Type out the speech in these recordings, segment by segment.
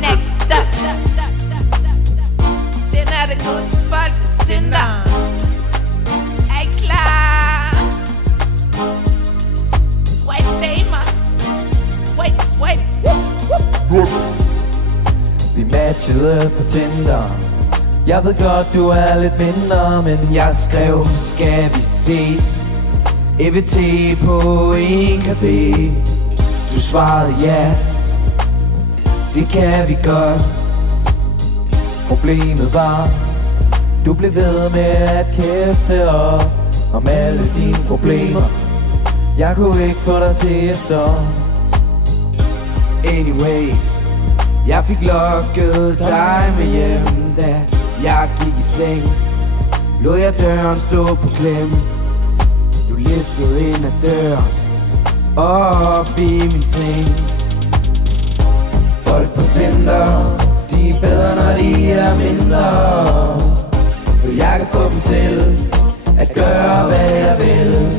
Nægter. Den er det kun til folk på Tinder. Er I klar? Swipe damer. Swipe. Vi matchede på Tinder. Jeg ved godt du er lidt mindre, men jeg skrev, skal vi ses? EVT på en café. Du svarede ja, det kan vi godt. Problemet var, du blev ved med at kæfte op om alle dine problemer. Jeg kunne ikke få dig til at stoppe. Anyways, jeg fik lukket dig med hjem. Da jeg gik i seng, lod jeg døren stå på klem. Du listede ind ad døren og op i min seng. Folk på Tinder, de er bedre når de er mindre, for jeg kan få dem til at gøre hvad jeg vil.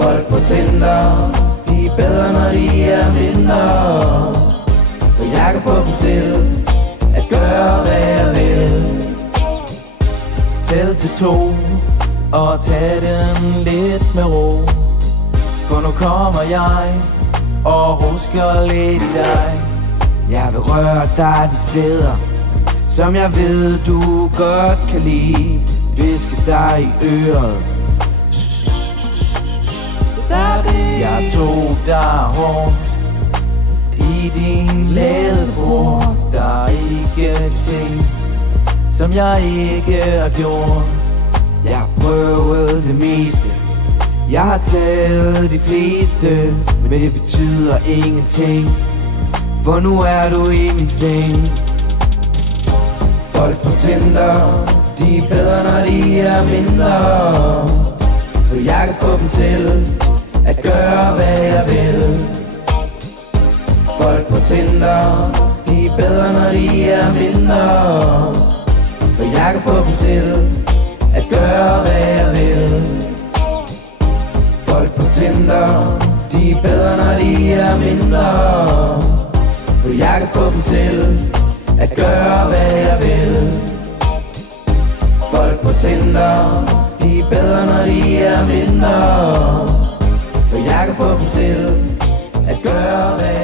Folk på Tinder, de er bedre når de er mindre, for jeg kan få dem til at gøre hvad jeg vil. Tæl til 2 og tag den lidt med ro, for nu kommer jeg og rusker lidt i dig. Jeg vil røre dig de steder, som jeg ved du godt kan lide. Viske dig i øret. Jeg tog dig hårdt i din ladebord. Der er ikke ting, som jeg ikke har gjort. Jeg har prøvet det meste, jeg har taget de fleste, men det betyder ingenting, for nu er du i min seng. Folk på Tinder, de er bedre når de er mindre, for jeg kan få dem til at gøre hvad jeg vil. Folk på Tinder, de er bedre når de er mindre, for jeg kan få dem til at gøre hvad jeg vil. Folk på Tinder, de er bedre når de er mindre, for jeg kan få dem til at gøre hvad jeg vil. Folk på Tinder, de er bedre når de er mindre, for jeg kan få dem til at gøre hvad